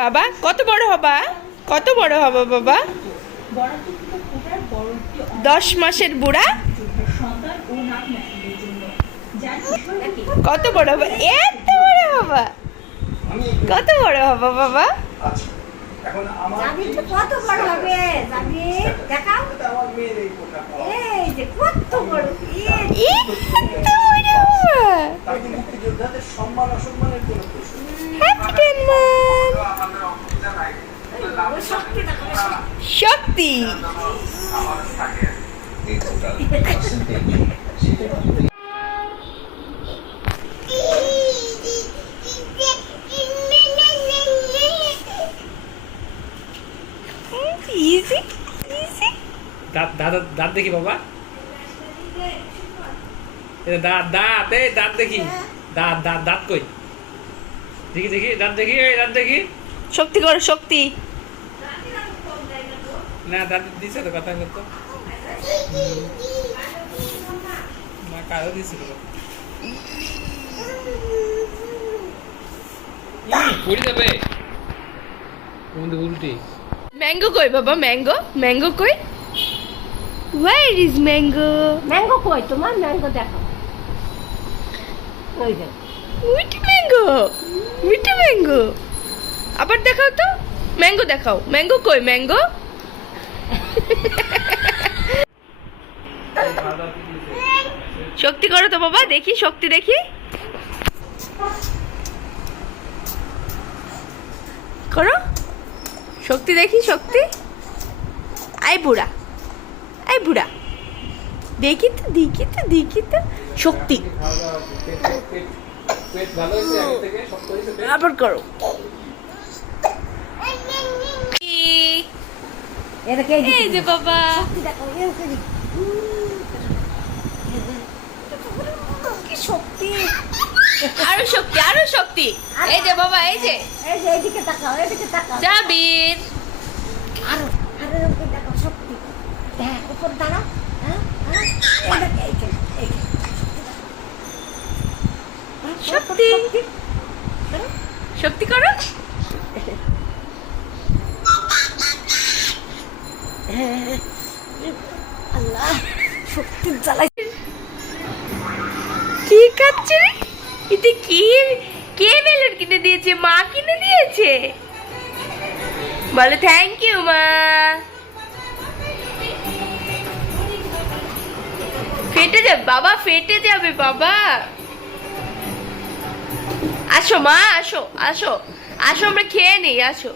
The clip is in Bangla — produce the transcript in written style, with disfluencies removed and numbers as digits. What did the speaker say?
বাবা কত বড় হবা? কত বড় হবা বাবা? 10 মাসের বুড়া। কত বড় হবা? এত বড় হবা? কত বড় হবা বাবা? কত বড় হবে দেখাও, এই যে কত বড়, এত বড় হবা? Happy 10 month. Shakti easy easy. দাঁত দেখি বাবা, দাঁত দাঁত এই দাঁত দেখি, দাঁত দাঁত দাঁত কই দেখি দেখি, দাঁত দেখি, এই দাঁত দেখি। শক্তি করো শক্তি। না দাঁত দিছে তো, কথা করতো না, কারো দিছিল পড়ে যাবে উল্টি। ম্যাঙ্গো কই বাবা? ম্যাঙ্গো ম্যাঙ্গো কই? Where is mango? ম্যাঙ্গো কই তোমার? ম্যাঙ্গো দেখো, ওই যে উইট ম্যাঙ্গো, উইট ম্যাঙ্গো। আবার দেখাও তো, ম্যাঙ্গো দেখাও। ম্যাঙ্গো কই? ম্যাঙ্গো শক্তি করো তো বাবা, দেখি শক্তি দেখি। করো শক্তি দেখি, শক্তি। আই বুড়া, আই বুড়া, দেখি তো দেখি তো দেখি তো শক্তি। আবার করো। এটাকে এই যে বাবা, দেখো, কি শক্তি, আরো শক্তি, আরো শক্তি। এই যে বাবা, এই যে এই যে এদিকে তাকাও, এদিকে তাকাও, জাবির। আরো আরো এদিকে দেখো, শক্তি দেখ, উপর দাঁড়াও, হ্যাঁ হ্যাঁ, এই যে এই যে শক্তি, শক্তি করো। আল্লাহ, শক্তির জ্বালাই। কি খাচ্ছে রে? এটা কি? কে বেলুন কিনে দিয়েছে? মা কিনে দিয়েছে? বলে থ্যাংক ইউ মা। ফেটে যাবে বাবা, ফেটে যাবে বাবা। আসো মা, আসো আসো আসো, আমরা খেয়ে নেই, আসো।